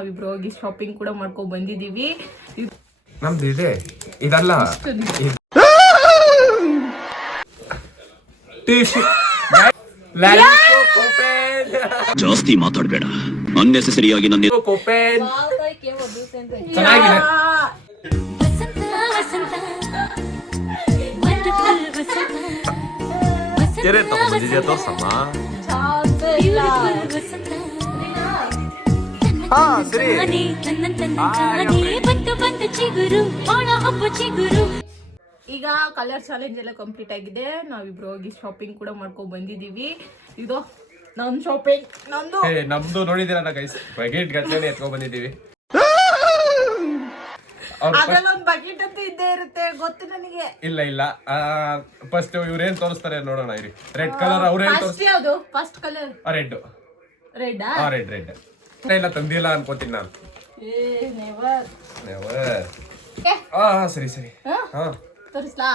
ನಾವಿಬ್ರು ಹೋಗಿ ಶಾಪಿಂಗ್ ಕೂಡ ಮಾಡ್ಕೊಂಡ್ ಬಂದಿದೀವಿ. ನಮ್ದು ಇದೆ ಇದಲ್ಲ ಜಾಸ್ತಿ ಮಾತಾಡಬೇಡ, ಅನ್ನೆಸೆಸರಿಯಾಗಿ ನನ್ನ ಕೋಪೇನ್ ಚೆನ್ನಾಗಿದೆ. ಕೆರೆ ತಗೊಂಡಿದ್ಯಾ ತೋರ್ಸಮ್ಮ. ಹಾ ಸರಿ. ಈಗ ಕಲರ್ ಚಾಲೆಂಜ್ ಎಲ್ಲ ಕಂಪ್ಲೀಟ್ ಆಗಿದೆ. ನಾವಿಬ್ರು ಹೋಗಿ ಶಾಪಿಂಗ್ ಕೂಡ ಮಾಡ್ಕೊಂಡ್ ಬಂದಿದೀವಿ. ಇದು ನಮ್ ಶಾಪಿಂಗ್ ನಮ್ದು ನೋಡಿದಿರ ಗೈಸ್, ಬಕೆಟ್ ಗಟ್ಟಲೆ ಎತ್ಕೊಂಡ್ ಬಂದಿದೀವಿ. ಅದಲ್ಲೊಂದ್ ಬಕೆಟ್ ಅಂತೂ ಇದ್ದೇ ಇರುತ್ತೆ, ಗೊತ್ತು ನನಗೆ. ಇಲ್ಲ ಫಸ್ಟ್ ಇವ್ರೇನ್ ತೋರಿಸ್ತಾರೆ ನೋಡೋಣ ಇರಿ. ರೆಡ್ ಕಲರ್ ಅವ್ರೇನ್ ಯಾವ್ದು first colour? Red. Red red ಇಲ್ಲ ತಂದಿಲ್ಲ ಅನ್ಕೋತೀನಿ ನಾನು. ಸರಿ ಹಾ ತೋರಿಸ್ಲಾ?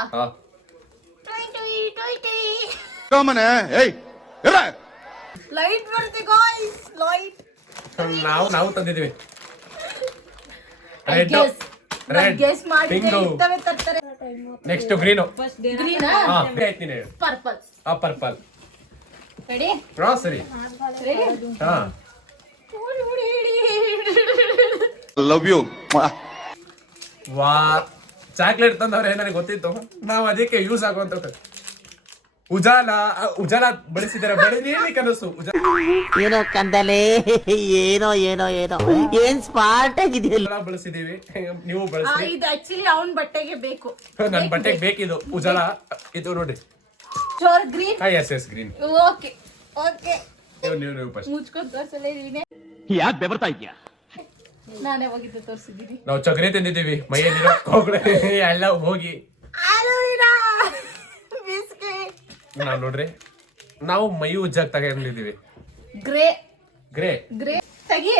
ಲೈಟ್ ಬರುತ್ತೆ ಗಾಯ್ಸ್, ಲೈಟ್. ನಾವು ತಂದಿದೀವಿ ರೆಡ್ ಗೆಸ್ ಮಾಡಿ ಇರ್ತವೆ ತರ್ತಾರೆ. Next green. ಗ್ರೀನ್ ಹೇಳ್ತೀನಿ. ಪರ್ಪಲ್. ಪರ್ಪಲ್. ರೆಡಿ? ಸರಿ. ಹಾ ಲವ್ ಯು. ವಾ ಚಾಕ್ಲೇಟ್ ತಂದವ್ರೆ, ನನಗೆ ಗೊತ್ತಿತ್ತು. ನಾವು ಅದಕ್ಕೆ ಯೂಸ್ ಆಗುವಂತ ಉಜಾಲ ಬಳಸಿದಾರೆ. ಬಡೀಲಿ ಕನಸು ಏನೋ ಕಂದಲೆ, ಏನೋ ಏನ್ ಸ್ಮಾರ್ಟ್ ಆಗಿದೆಯಲ್ಲ. ಬಳಸಿದೀವಿ, ನೀವು ಬಳಸಿ. ಇದು ಆಕ್ಚುಲಿ ಅವನ್ ಬಟ್ಟೆಗೆ ಬೇಕು, ನನ್ ಬಟ್ಟೆಗೆ ಬೇಕಿದು ಉಜಾಲ. ಇದು ನೋಡಿ ಗ್ರೀನ್. Yes green. ಓಕೆ ನೀವು ಫಸ್ಟ್ ಮುಚ್ಕೊಂಡು ತೋರ್ಸಲ್ಲ ಇದೀನಿ. ಯಾಕೆ ಬೆವರ್ತಾ ಇದ್ಯಾ? ನಾನೇ ಹೋಗಿದ್ದು ತೋರಿಸಿದ್ದೀನಿ. ನಾವು ಚಕ್ರೆ ತಂದಿದ್ದೀವಿ, ಮೈಯಲ್ಲಿರೋ ಕೋಗಳೆ ಎಲ್ಲ ಹೋಗಿ. ನಾವು ನೋಡ್ರಿ, ನಾವು ಮೈ ಉಜ್ಜಾಕ್ ತಗೊಂಡಿದೀವಿ. ಗ್ರೇ ಗ್ರೇ ತೆಗಿ.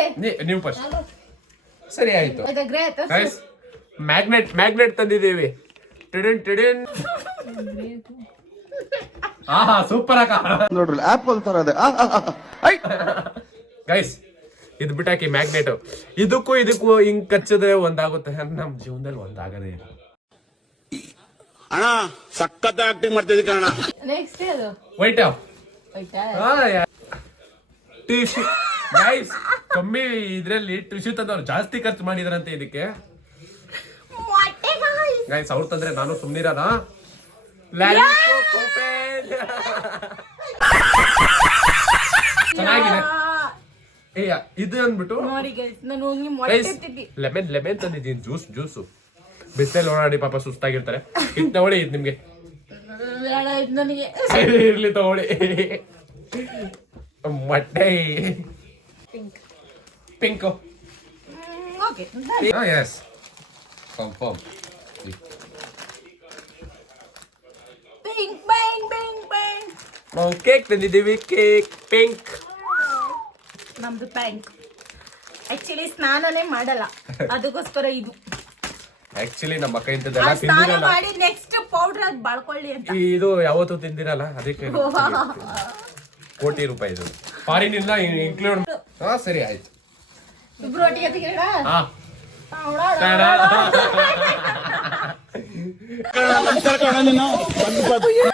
ನೀವು ಫಸ್ಟ್. ಸರಿ ಆಯ್ತು. ಗ್ರೇ ಗೈಸ್, ಮ್ಯಾಗ್ನೆಟ್ ತಂದಿದ್ದೀವಿ. ಟಿಡಿನ್ ಸೂಪರ್ ಆಗ ನೋಡ್ರಿ ಆಪಲ್ ತರ ಇದೆ. ಗೈಸ್, ಇದು ಬಿಟ್ಟಾಕಿ ಮ್ಯಾಗ್ನೆಟ್. ಇದಕ್ಕೂ ಹಿಂಗ್ ಕಚ್ಚಿದ್ರೆ ಒಂದಾಗುತ್ತೆ. ನಮ್ ಜೀವನದಲ್ಲಿ ಒಂದಾಗದೇ ಇಲ್ಲ. ಅಣ್ಣ ಸಖತ್ ಆಕ್ಟಿಂಗ್ ಮಾಡ್ತಿದ್ದಿ ಕಣ. ನೆಕ್ಸ್ಟ್ ಅದು ವೈಟ್. ಟಿಶ್ಯೂ. ಗೈಸ್, ಕಮ್ಮಿ ಇದ್ರಲ್ಲಿ ಟಿಶ್ಯೂ ತಂದವ್ರು ಜಾಸ್ತಿ ಖರ್ಚು ಮಾಡಿದ್ರಂತೆ ಇದಕ್ಕೆ. ಗೈಸ್, ಅವ್ರು ತಂದ್ರೆ ನಾನು ಸುಮ್ನಿರಣ. ಚೆನ್ನಾಗಿದೆ. ಇದು ಅಂದ್ಬಿಟ್ಟು ನೋಡಿ ಗೈಸ್, ನಾನು ಹೋಗಿ ಮೊಟ್ಟೆ ತಿಂದಿ. ಲೆಮನ್ ತಂದಿದ್ದೀನಿ. ಜ್ಯೂಸು ಬಿಸಿಲಲ್ಲಿ ಓಡಾಡಿ ಪಾಪ ಸುಸ್ತಾಗಿರ್ತಾರೆ. ಇದು ತಗೊಳ್ಳಿ, ಇದು ನಿಮ್ಗೆ. ನನಗೆ ಇರ್ಲಿ ತಗೊಳ್ಳಿ. ಮೊಟ್ಟೆ pink. Okay yes confirm. Pink ಬ್ಯಾಂಗ್ ಕೇಕ್ ತಂದಿದ್ದೀವಿ. Cake pink. ನಮ್ದು ಪ್ಯಾಂಕ್. ಆಕ್ಚುಲಿ ಸ್ನಾನನೇ ಮಾಡಲ್ಲ, ಅದಕ್ಕೋಸ್ಕರ ಇದು. ಆಕ್ಚುಲಿ ನಮ್ಮ ಅಕ್ಕ ಇಂಥದ್ದೆಲ್ಲ ಸ್ನಾನ ತಿಂದಿರಲ್ಲ. ಮಾಡಿ ನೆಕ್ಸ್ಟ್ ಪೌಡರ್ ಅದು ಬಾಳ್ಕೊಳ್ಳಿ ಅಂತ. ಇದು ಯಾವತ್ತೂ ತಿಂದಿರಲ್ಲ, ಅದಕ್ಕೆ ಕೋಟಿ ರೂಪಾಯಿ ಇದು. ಫಾರಿನ್ ಇಂದ ಇನ್ಕ್ಲೂಡ್. ಸರಿ ಆಯ್ತು. ಇಬ್ರು ಒಟ್ಟಿಗೆ ತೆಗಿಯೋಣ.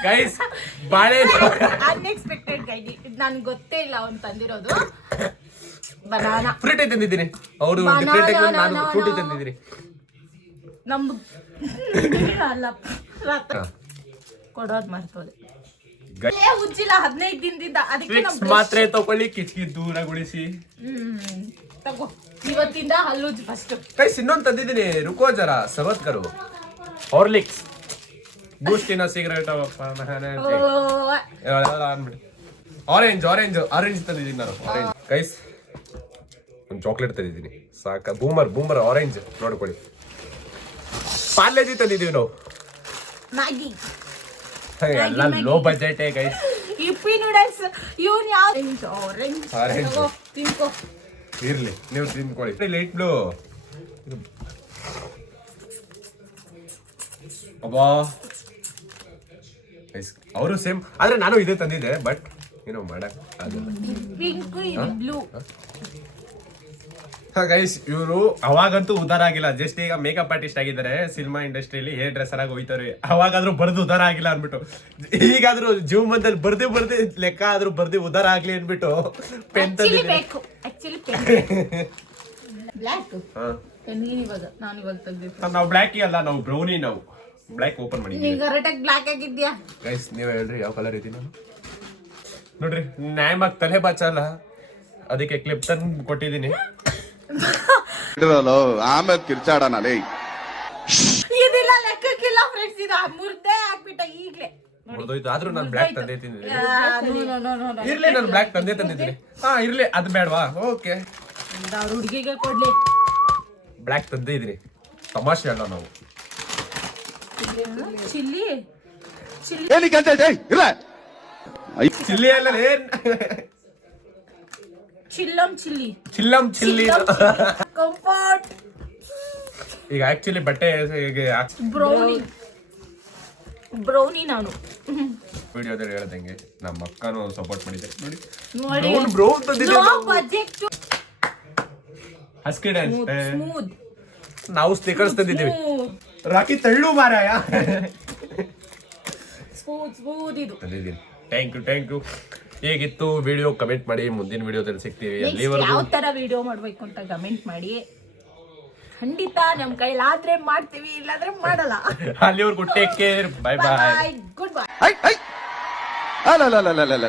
ಗೈಸ್, ಬಾಳೆ ಅನ್ಎಕ್ಸ್ಪೆಕ್ಟೆಡ್ ಗೈಡಿ. ನನ್ಗೆ ಗೊತ್ತೇ ಇಲ್ಲ ಅವ್ನು ತಂದಿರೋದು. ಬನಾನಾ ಫ್ರೂಟಿ ತಂದಿದ್ದೀನಿ. ಅವರು ನಾನು ಫ್ರೂಟಿ ತಂದಿದ್ದೀನಿ. ನಮ್ದು ಅಲ್ಲ, ಕೊಡೋದು ಮಾಡ್ತೋದೆ. ಉಜ್ಜಿಲ್ಲ 15 ದಿನದಿಂದ, ಅದಕ್ಕೆ ಮಾತ್ರೆ ತಗೊಳ್ಳಿ, ಕಿಚ್ಕಿ ದೂರಗೊಳಿಸಿ. ತಗೋ, ಇವತ್ತಿಂದ ಹಲ್ಲುಜ್ಜು ಫಸ್ಟ್. ಗೈಸ್, ಇನ್ನೊಂದು ತಂದಿದ್ದೀನಿ. ರುಕೋ ಜರ ಸಬತ್ ಕರು. Horlicks, ಬೂಸ್ಟಿನ cigarette. ಆರೆಂಜ್ ತಂದಿದ್ದೀನಿ ನಾನು. ಆರೆಂಜ್. ಗೈಸ್, ಒಂದು ಚಾಕ್ಲೇಟ್ ತಂದಿದ್ದೀನಿ. ಸಾಕ. ಬೂಮರ್ ಆರೆಂಜ್ ನೋಡ್ಕೊಳ್ಳಿ. ಪಾರ್ಲೆಜಿ ತಂದಿದ್ದೀವಿ ನಾವು. ಮ್ಯಾಗಿ ಎಲ್ಲ low budget. Guys, Yippee noodles. ಇವನ್ ಯಾವ ಆರೆಂಜ್ ತಿನ್ಕೋ. ಇರ್ಲಿ, ನೀವು ತಿನ್ಕೊಳ್ಳಿ. Light blue. ಅಬ್ಬಾ, ಅವರು ಸೇಮ್. ಆದ್ರೆ ನಾನು ಇದೇ ತಂದಿದ್ದೆ, ಬಟ್ ಏನೋ ಮಾಡಕ್ ಆಗಲ್ಲ. Pink blue. ಗೈಸ್ ಇವರು ಅವಾಗಂತೂ ಉದ್ದಾರ ಆಗಿಲ್ಲ, ಜಸ್ಟ್ ಈಗ ಮೇಕಪ್ ಆರ್ಟಿಸ್ಟ್ ಆಗಿದ್ದಾರೆ, ಸಿನಿಮಾ ಇಂಡಸ್ಟ್ರಿಯಲ್ಲಿ ಹೇರ್ ಡ್ರೆಸ್ಸರ್ ಆಗಿ ಹೋಯ್ತಾರೆ. ಅವಾಗಾದ್ರೂ ಬರ್ದು ಉದ್ದಾರ ಆಗಿಲ್ಲ ಅನ್ಬಿಟ್ಟು, ಈಗಾದ್ರೂ ಜೀವನದಲ್ಲಿ ಬರ್ದೆ ಲೆಕ್ಕ ಆದ್ರೂ ಬರ್ದೆ ಉದ್ದಾರ ಆಗ್ಲಿ ಅನ್ಬಿಟ್ಟು ಪೆನ್ ಬೇಕು ಆಕ್ಚುಲಿ ಬ್ಲ್ಯಾಕ್ ಇವಾಗ ನಾನು ಇವಾಗ ತೆಗ್ದಿತ್ತು. ನಾವು ಬ್ಲ್ಯಾಕ್ ಅಲ್ಲ, ನಾವು ಬ್ರೌನಿ. ನಾವು ಬ್ಲ್ಯಾಕ್ ಓಪನ್ ಮಾಡಿದ್ವಿ. ನೀನ್ ಕರೆಕ್ಟಾಗಿ ಬ್ಲ್ಯಾಕ್ ಆಗಿದ್ಯಾ ಗೈಸ್ ನೀವ್ ಹೇಳ್ರಿ ಯಾವ ಕಲರ್ ಇದೀನಿ ನಾನು. ನೋಡ್ರಿ ನ್ಯಾಯವಾಗಿ ತಲೆ ಬಾಚಲ್ಲ, ಅದಕ್ಕೆ ಕ್ಲಿಪ್ ತಂದು ಕೊಟ್ಟಿದ್ದೀನಿ. ಆಮೇಲೆ ಕಿರ್ಚಾಡಣ ಲೇ. ಇದೆಲ್ಲ ಲೆಕ್ಕಕ್ಕಿಲ್ಲ ಫ್ರೆಂಡ್ಸ್, ಇದು ಮುರ್ದೆ ಹಾಕ್ಬಿಟ್ಟ ಈಗ್ಲೇ. ಮುರಿದೋಯ್ತು, ಆದ್ರೂ ನಾನು ಬ್ಲ್ಯಾಕ್ ತಂದೆ ತಿಂದಿದ್ದೀನಿ. ಇರ್ಲಿ, ನಾನು ಬ್ಲ್ಯಾಕ್ ತಂದೆ ತಂದಿದ್ದೀನಿ. ಹಾ ಇರ್ಲಿ, ಅದು ಬೇಡವಾ? ಓಕೆ, ಹುಡುಗಿಗೆ ಕೊಡ್ಲಿ. ಬ್ಲ್ಯಾಕ್ ತಂದೆ ಇದೀನಿ, ತಮಾಷೆ ಅಲ್ಲ ನಾವು. ಚಿಲ್ಲಿ ಚಿಲ್ಲಿ ಏನಕ್ಕೆ ಅಂತ ಹೇಳ್ತೆ? ಇಲ್ಲ ಚಿಲ್ಲಿ ಅಲ್ಲ ಏನ್, ಚಿಲ್ಲಂ ಚಿಲ್ಲಿ ಚಿಲ್ಲಂ ಚಿಲ್ಲಿ. ಕಂಫರ್ಟ್ ಈಗ ಆಕ್ಚುಲಿ ಬಟ್ಟೆ ಬ್ರೌನಿ ನಾನು ವಿಡಿಯೋದಲ್ಲಿ ಹೇಳ್ದಂಗೆ ನಮ್ಮ ಅಕ್ಕನೂ ಸಪೋರ್ಟ್ ಮಾಡಿದ್ದಾರೆ ನೋಡಿ. ನೋಡಿ ಬ್ರೌನ್ ತಂದಿದ್ದೀನಿ. ಬಜೆಟ್ ಹಸ್ಕಿ ಡ್ಯಾನ್ಸ್ ಸ್ಮೂತ್ ನಾವು ಸ್ಟಿಕರ್ಸ್ ತಂದಿದ್ದೀವಿ. ರಾಕಿ ತಳ್ಳು ಮಾರಾಯ ಸ್ಮೂತ್ ಇದು ತಂದಿದ್ದೀನಿ. Thank you. ಹೇಗಿತ್ತು ವಿಡಿಯೋ ಕಮೆಂಟ್ ಮಾಡಿ, ಮುಂದಿನ ವಿಡಿಯೋದಲ್ಲಿ ಸಿಗ್ತೀವಿ. ಯಾವ ಅಲ್ಲಿವರೆಗೂ ತರ ವಿಡಿಯೋ ಮಾಡ್ಬೇಕು ಅಂತ ಕಮೆಂಟ್ ಮಾಡಿ. ಖಂಡಿತ ನಮ್ ಕೈಲಾದ್ರೆ ಮಾಡ್ತೀವಿ, ಇಲ್ಲಾಂದ್ರೆ ಮಾಡಲ್ಲ. ಅಲ್ಲಿವರೆಗೂ take care, bye bye. Good bye. ಅಲ್ಲ